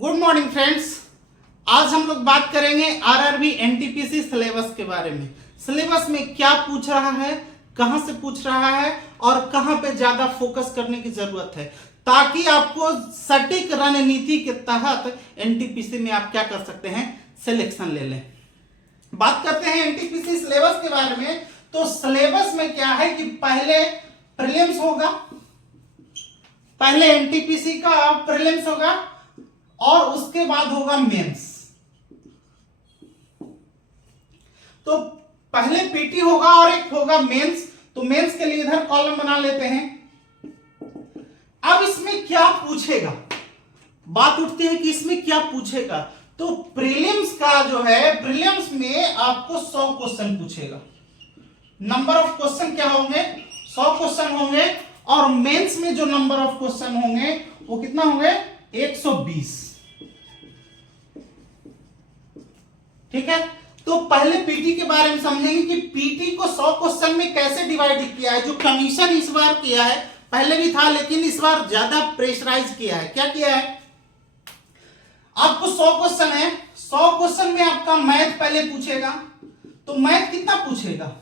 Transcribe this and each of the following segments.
Good morning friends. आज हम लोग बात करेंगे आरआरबी एनटीपीसी सिलेबस के बारे में। सिलेबस में क्या पूछ रहा है, कहां से पूछ रहा है और कहां पे ज्यादा फोकस करने की जरूरत है, ताकि आपको सटीक रणनीति के तहत एनटीपीसी में आप क्या कर सकते हैं, सिलेक्शन ले लें। बात करते हैं एनटीपीसी सिलेबस के बारे में। तो सिलेबस में क्या है कि पहले प्रीलिम्स होगा, पहले एनटीपीसी का प्रीलिम्स होगा और उसके बाद होगा मेंस। तो पहले पीटी होगा और एक होगा मेंस। तो मेंस के लिए इधर कॉलम बना लेते हैं। अब इसमें क्या पूछेगा, बात उठती है कि इसमें क्या पूछेगा। तो प्रीलिम्स का जो है, प्रीलिम्स में आपको 100 क्वेश्चन पूछेगा। नंबर ऑफ क्वेश्चन क्या होंगे, 100 क्वेश्चन होंगे। और मेंस में जो नंबर ऑफ क्वेश्चन होंगे वो कितना होंगे, 120। ठीक है। तो पहले पीटी के बारे में समझेंगे कि पीटी को 100 क्वेश्चन में कैसे डिवाइड किया है। जो कमीशन इस बार किया है, पहले भी था लेकिन इस बार ज्यादा प्रेशराइज किया है। क्या किया है, आपको 100 क्वेश्चन है, 100 क्वेश्चन में आपका मैथ पहले पूछेगा। तो मैथ कितना पूछेगा,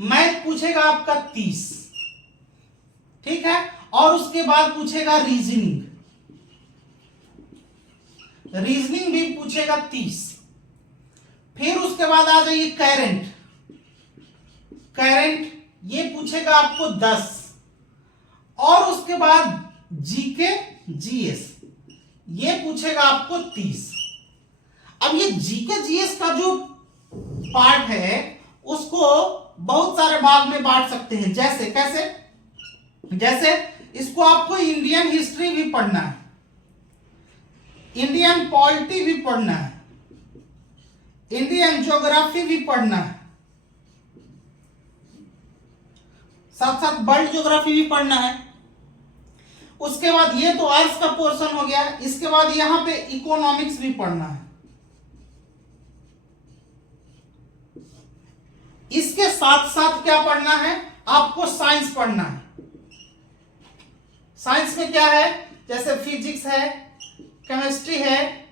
मैथ पूछेगा आपका 30। ठीक है। और उसके बाद पूछेगा रीजनिंग, रीजनिंग भी पूछेगा 30। फिर उसके बाद आ जाइए करंट, करंट ये पूछेगा आपको 10। और उसके बाद जीके जीएस ये पूछेगा आपको 30। अब ये जीके जीएस का जो पार्ट है उसको बहुत सारे भाग में बांट सकते हैं। जैसे कैसे, जैसे इसको आपको इंडियन हिस्ट्री भी पढ़ना है, इंडियन पॉलिटी भी पढ़ना है, इंडियन ज्योग्राफी भी पढ़ना है, साथ साथ वर्ल्ड ज्योग्राफी भी पढ़ना है। उसके बाद ये तो अर्थ का पोर्शन हो गया। इसके बाद यहां पे इकोनॉमिक्स भी पढ़ना है। इसके साथ साथ क्या पढ़ना है, आपको साइंस पढ़ना है। साइंस में क्या है, जैसे फिजिक्स है, केमिस्ट्री है,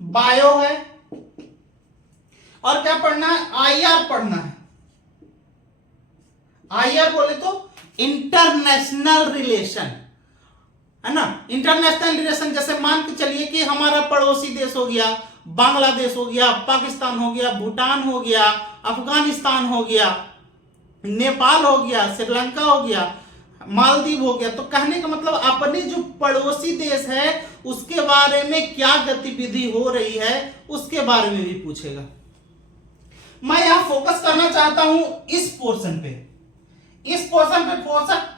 बायो है, और क्या पढ़ना है, आईआर पढ़ना है। आईआर बोले तो इंटरनेशनल रिलेशन है ना। इंटरनेशनल रिलेशन जैसे मान के चलिए कि हमारा पड़ोसी देश हो गया, बांग्लादेश हो गया, पाकिस्तान हो गया, भूटान हो गया, अफगानिस्तान हो गया, नेपाल हो गया, श्रीलंका हो गया, मालदीव हो गया। तो कहने का मतलब अपने जो पड़ोसी देश है उसके बारे में क्या गतिविधि हो रही है उसके बारे में भी पूछेगा। मैं यहां फोकस करना चाहता हूं इस पोर्शन पे। इस पोर्शन पे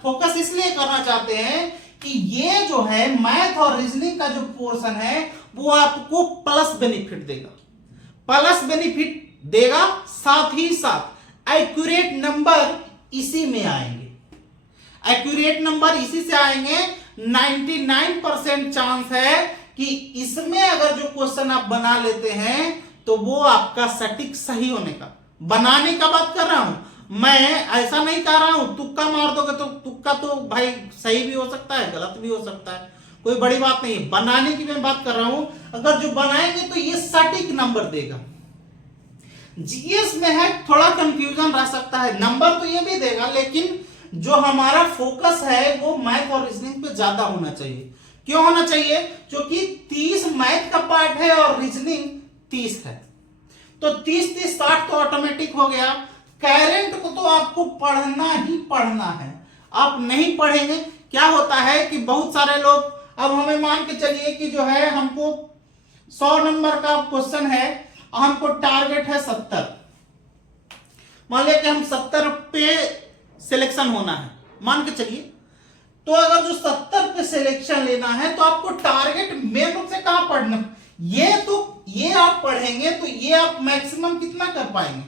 फोकस इसलिए करना चाहते हैं कि ये जो है मैथ और रीजनिंग का जो पोर्शन है वो आपको प्लस बेनिफिट देगा, प्लस बेनिफिट देगा। साथ ही साथ एक्यूरेट नंबर इसी में आएंगे, एक्यूरेट नंबर इसी से आएंगे। 99% चांस है कि इसमें अगर जो क्वेश्चन आप बना लेते हैं तो वो आपका सटीक सही होने का, बनाने का बात कर रहा हूं मैं, ऐसा नहीं कह रहा हूं तुक्का मार दोगे। तो तुक्का तो भाई सही भी हो सकता है, गलत भी हो सकता है, कोई बड़ी बात नहीं है। बनाने की मैं बात कर रहा हूं, अगर जो बनाएंगे तो ये सटीक नंबर देगा। जीएस में है थोड़ा कंफ्यूजन रह सकता है, नंबर तो ये भी देगा लेकिन जो हमारा फोकस है वो मैथ और रीजनिंग पे ज्यादा होना चाहिए। क्यों होना चाहिए, क्योंकि 30 मैथ का पार्ट है और रीजनिंग 30 है। तो 30-30 60 तो ऑटोमेटिक हो गया। करंट को तो आपको पढ़ना ही पढ़ना है, आप नहीं पढ़ेंगे क्या होता है कि बहुत सारे लोग, अब हमें मान के चलिए कि जो है हमको 100 नंबर का क्वेश्चन है, हमको टारगेट है 70। मान लिया कि हम 70 पे सिलेक्शन होना है, मान के चलिए। तो अगर जो 70 पे सिलेक्शन लेना है तो आपको टारगेट मेन रूप से कहां पढ़ना, ये आप पढ़ेंगे तो ये आप मैक्सिमम कितना कर पाएंगे,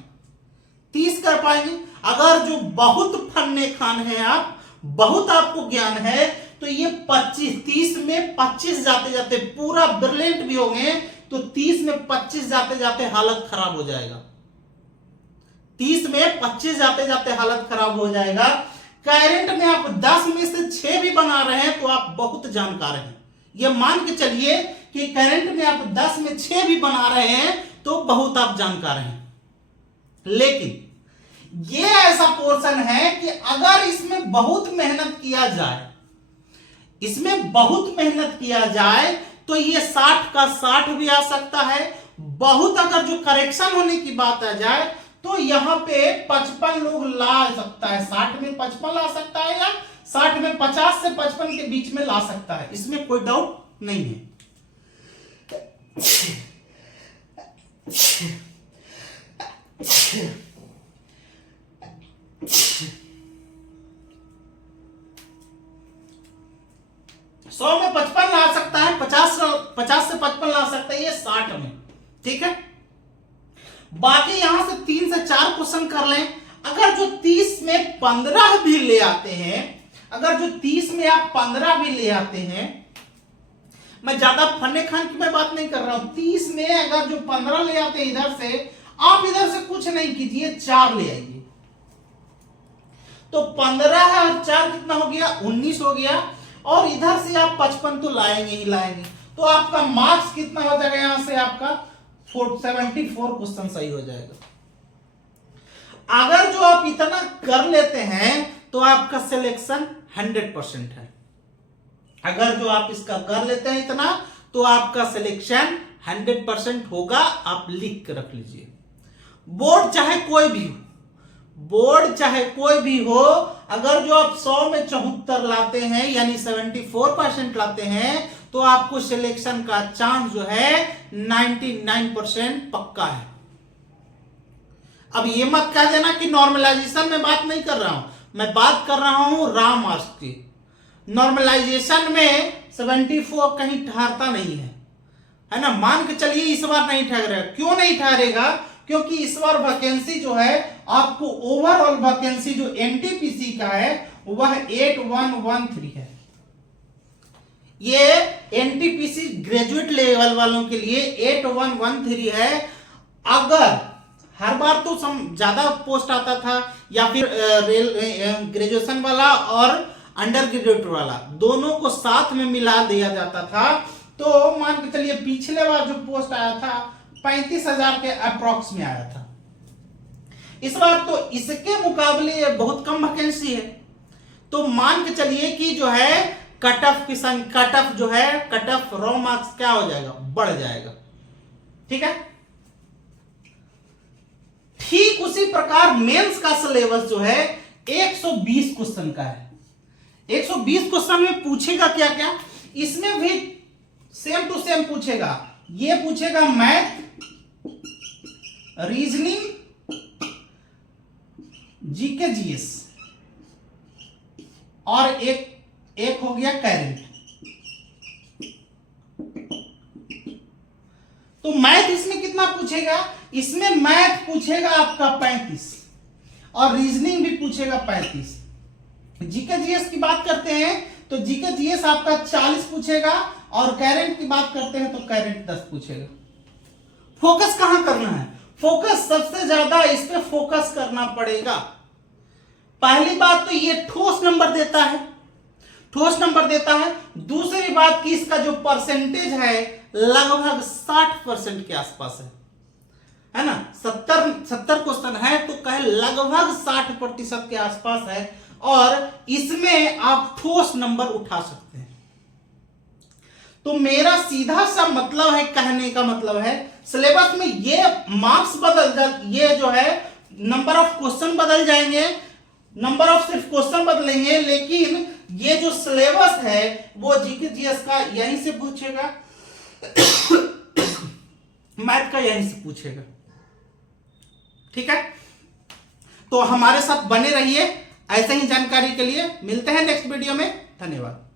30 कर पाएंगे। अगर जो बहुत फन्ने खान है आप, बहुत आपको ज्ञान है, तो ये 25 30 में 25 जाते जाते पूरा ब्रिलियंट भी होंगे तो 30 में 25 जाते जाते हालत खराब हो जाएगा। 30 में 25 जाते जाते हालत खराब हो जाएगा। करंट में आप 10 में से 6 भी बना रहे हैं तो आप बहुत जानकार हैं। ये मान के चलिए कि करंट में आप 10 में 6 भी बना रहे हैं तो बहुत आप जानकार हैं। लेकिन ये ऐसा पोर्शन है कि अगर इसमें बहुत मेहनत किया जाए, इसमें बहुत मेहनत किया जाए तो ये 60 का 60 भी आ सकता है। बहुत अगर जो करेक्शन होने की बात आ जाए तो यहां पे 55 लोग ला सकता है, 60 में 55 ला सकता है या 60 में 50 से 55 के बीच में ला सकता है, इसमें कोई डाउट नहीं है। 100 में 55 ला सकता है, 50 से 55 ला सकता है, ये 60 में, ठीक है। बाकी यहां से 3 से 4 क्वेश्चन कर लें। अगर जो 30 में 15 भी ले आते हैं, अगर जो 30 में आप 15 भी ले आते हैं, मैं ज्यादा फन्ने खान की मैं बात नहीं कर रहा हूं, 30 में अगर जो 15 ले आते हैं इधर से, आप इधर से कुछ नहीं कीजिए, 4 ले आइए, तो 15 और 4 कितना हो गया, 19 हो गया। और इधर से आप 55 तो लाएंगे ही लाएंगे, तो आपका मार्क्स कितना हो जाएगा, यहां से आपका 74 क्वेश्चन सही हो जाएगा। अगर जो आप इतना कर लेते हैं तो आपका सिलेक्शन 100% है। अगर जो आप इसका कर लेते हैं इतना तो आपका सिलेक्शन 100% होगा। आप लिख के रख लीजिए। बोर्ड चाहे कोई भी हो, बोर्ड चाहे कोई भी हो, अगर जो आप 100 में 74 लाते हैं यानी 74% लाते हैं तो आपको सिलेक्शन का चांस जो है 99% पक्का है। अब ये मत कह देना कि नॉर्मलाइजेशन में बात नहीं कर रहा हूं, मैं बात कर रहा हूं रॉ मार्क्स की। नॉर्मलाइजेशन में 74 कहीं ठहरता नहीं है ना। मान के चलिए इस बार नहीं ठहरेगा। क्यों नहीं ठहरेगा? क्योंकि इस बार वैकेंसी जो है आपको ओवरऑल वैकेंसी जो एनटीपीसी का है वह 8113 है। ये एनटीपीसी ग्रेजुएट लेवल वालों के लिए 8113 है। अगर हर बार तो ज्यादा पोस्ट आता था या फिर ग्रेजुएशन वाला और अंडर ग्रेजुएट वाला दोनों को साथ में मिला दिया जाता था, तो मान के चलिए पिछले बार जो पोस्ट आया था 35,000 के अप्रॉक्स में आया था। इस बार तो इसके मुकाबले बहुत कम वैकेंसी है, तो मान के चलिए कि जो है कट ऑफ रॉ मार्क्स क्या हो जाएगा, बढ़ जाएगा। ठीक है। ठीक उसी प्रकार मेंस का सिलेबस जो है 120 क्वेश्चन का है। 120 क्वेश्चन में पूछेगा क्या क्या, इसमें भी सेम टू सेम पूछेगा। ये पूछेगा मैथ, रीजनिंग, जीके जीएस और एक हो गया करंट। तो मैथ इसमें कितना पूछेगा, इसमें मैथ पूछेगा आपका 35 और रीजनिंग भी पूछेगा 35। जीके जीएस की बात करते हैं तो जीके जीएस आपका 40 पूछेगा और करंट की बात करते हैं तो करंट 10 पूछेगा। फोकस कहां करना है, फोकस सबसे ज्यादा इस पे फोकस करना पड़ेगा। पहली बात तो ये ठोस नंबर देता है, ठोस नंबर देता है। दूसरी बात कि इसका जो परसेंटेज है लगभग 60% के आसपास है ना। 70 क्वेश्चन है तो कहे लगभग 60% के आसपास है और इसमें आप ठोस नंबर उठा सकते हैं। तो मेरा सीधा सा मतलब है, कहने का मतलब है सिलेबस में ये मार्क्स ये जो है नंबर ऑफ क्वेश्चन बदल जाएंगे, नंबर ऑफ सिर्फ क्वेश्चन बदलेंगे, लेकिन ये जो सिलेबस है वो जीके जीएस का यहीं से पूछेगा, मैथ का यहीं से पूछेगा। ठीक है। तो हमारे साथ बने रहिए ऐसे ही जानकारी के लिए। मिलते हैं नेक्स्ट वीडियो में। धन्यवाद।